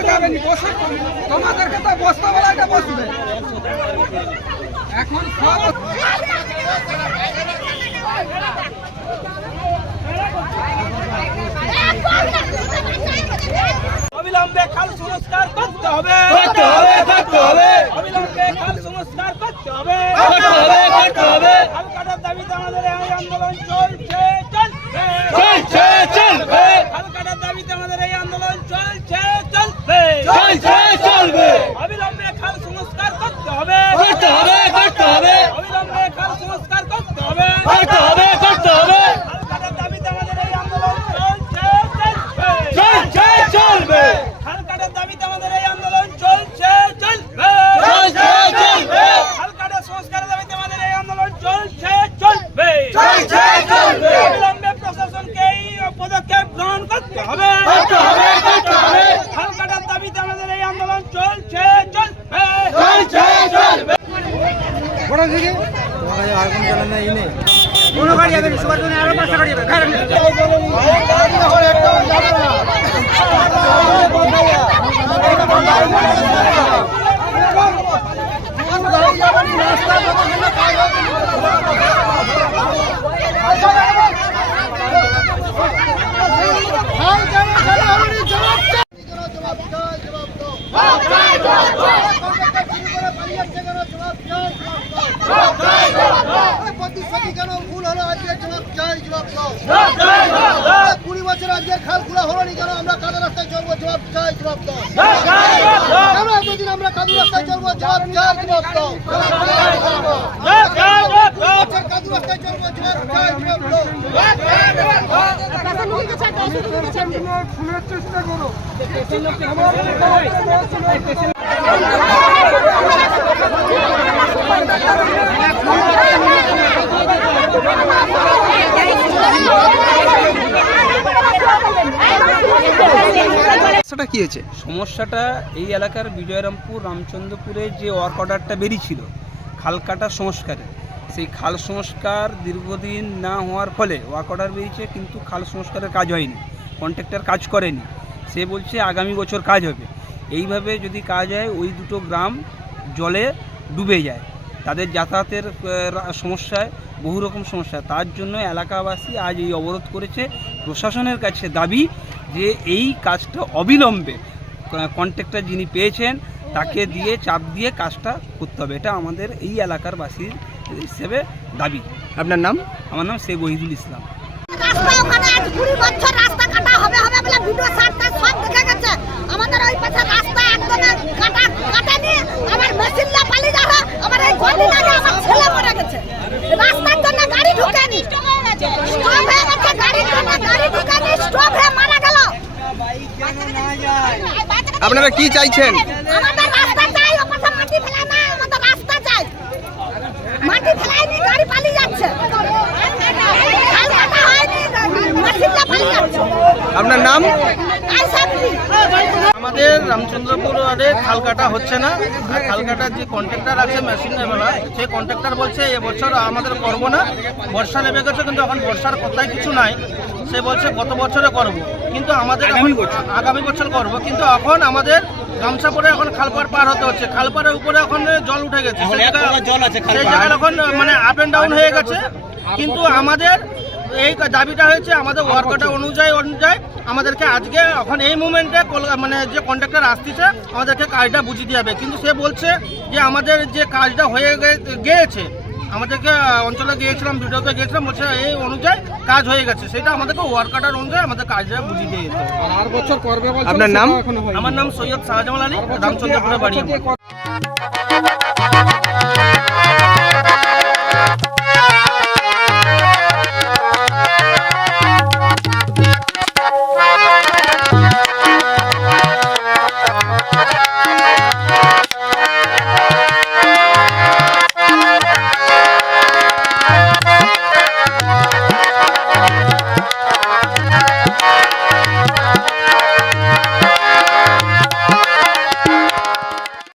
বসুন তোমাদেরকে তো বসতে বেলাটা বসবে। এখন সব অবিলম্বে খাল সংস্কার করতে হবে। করতে হবে করতে হবে। অবিলম্বে খাল সংস্কার করতে হবে। করতে হবে করতে হবে খাল কাটার দাবিতে আমাদের এই আন্দোলন চলছে চলবে চলছে চলবে খাল কাটার দাবিতে আমাদের এই আন্দোলন চলছে চলবে চলছে চলবে অবিলম্বে খাল সংস্কার করতে হবে করতে হবে করতে হবে অবিলম্বে খাল সংস্কার করতে হবে করতে হবে করতে হবে খাল কাটার দাবিতে আমাদের এই আন্দোলন চলছে চলবে চলছে চলবে খাল কাটার দাবিতে আমাদের এই আন্দোলন চলছে চলবে চলছে চলবে খাল কাটার সংস্কারের দাবিতে আমাদের এই আন্দোলন চলছে চলবে চলছে চলবে অবিলম্বে প্রশাসনকে এই পদক্ষেপ গ্রহণ করতে হবে করতে হবে করতে হবে খাল কাটার দাবিতে আমাদের এই আন্দোলন চলছে চলবে চলছে চলবে কোনো গাড়ি যাবে সবার জন্য আরও পাঁচটা গাড়ি যাবে প্রতিশ্রুতি কেন ভুল হলো আজকে জবাব চাই জবাব দাও কুড়ি বছর আজকের খাল খোলা হলো নি কেন আমরা কাদা রাস্তায় চলবো জবাব চাই জবাব দাও কেন এতদিন আমরা কাদু রাস্তায় চলবো জবাব চাই জবাব দাও কাদু রাস্তায় চলবো জবাব চাই জবাব দাও সেটা কি হয়েছে? সমস্যাটা এই এলাকার বিজয়রামপুর, রামচন্দ্রপুরে যে ওয়ার্ক অর্ডারটা বেরিয়েছিল, খাল কাটা সংস্কারে। সেই খাল সংস্কার দীর্ঘদিন না হওয়ার ফলে ওয়ার্ক অর্ডার বেরিয়েছে, কিন্তু খাল সংস্কারের কাজ হয়নি কন্ট্রাক্টর কাজ করেনি। সে বলছে আগামী বছর কাজ হবে। এইভাবে যদি কাজ হয়, ওই দুটো গ্রাম জলে ডুবে যায়। তাদের যাতায়াতের সমস্যায় বহু রকম সমস্যা। তার জন্য এলাকাবাসী আজ এই অবরোধ করেছে। প্রশাসনের কাছে দাবি যে এই কাজটা অবিলম্বে কন্ট্রাক্টর যিনি পেয়েছেন তাকে দিয়ে চাপ দিয়ে কাজটা করতে হবে। এটা আমাদের এই এলাকার বাসীর হিসেবে দাবি। আপনার নাম? আমার নাম শেখ ওহিদুল ইসলাম। রাস্তা ওখানে বছর রাস্তা কাটা হবে হবে বলে ভিডিও সারতে সব দেখে গেছে। আমাদের ওই পাশে রাস্তা একদম কাটা কাটেনি আমার মেশিন না পালিয়ে যাবে আমার এই গলি লাগে আমার ছেলে মরে গেছে রাস্তার জন্য গাড়ি ঢুকেনি স্টপ হয়ে গেছে গাড়ির জন্য গাড়ি ঢুকেনি স্টপ হয়ে মারা গেল আপনারা কি চাইছেন? মাটি গাড়ি পালিয়ে যাচ্ছে। আপনার নাম? আমাদের রামচন্দ্রপুর ওয়ার্ডে খাল কাটা হচ্ছে না। আর খাল কাটার যে কন্ট্রাক্টর আছে মেশিন নেবেলা সেই কন্ট্রাক্টর বলছে এবছর আমাদের করব না। বর্ষা নেমে গেছে কিন্তু এখন বর্ষার কথাই কিছু নাই। সে বলছে গত বছরে করব। কিন্তু আমাদের আগামী বছর। আগামী বছর করব। কিন্তু এখন আমাদের গামছা পরে এখন খালপাড় পার হতে হচ্ছে। খালপাড়ের উপরে এখন জল উঠে গেছে। সেই জল আছে সেই জায়গায় এখন মানে আপ এন্ড ডাউন হয়ে গেছে। কিন্তু আমাদের এই দাবিটা হয়েছে আমাদের ওয়ার্কটা অনুযায়ী অনুযায়ী আমাদেরকে আজকে এখন এই মুমেন্টে মানে যে কন্ট্রাক্টর আসতেছে আমাদেরকে কাজটা বুঝিয়ে দিয়ে হবে কিন্তু সে বলছে যে আমাদের যে কাজটা হয়ে গিয়েছে আমাদেরকে অঞ্চলে গিয়েছিলাম ভিডিওতে গিয়েছিলাম বলছে এই অনুযায়ী কাজ হয়ে গেছে। সেটা আমাদেরকে ওয়ার্কাটার অনুযায়ী আমাদের কাজটা বুঝিয়ে দিয়ে যেতে হবে। আপনার নাম? আমার নাম সৈয়দ শাহজামাল আলী রামচন্দ্রপুরে বাড়ি।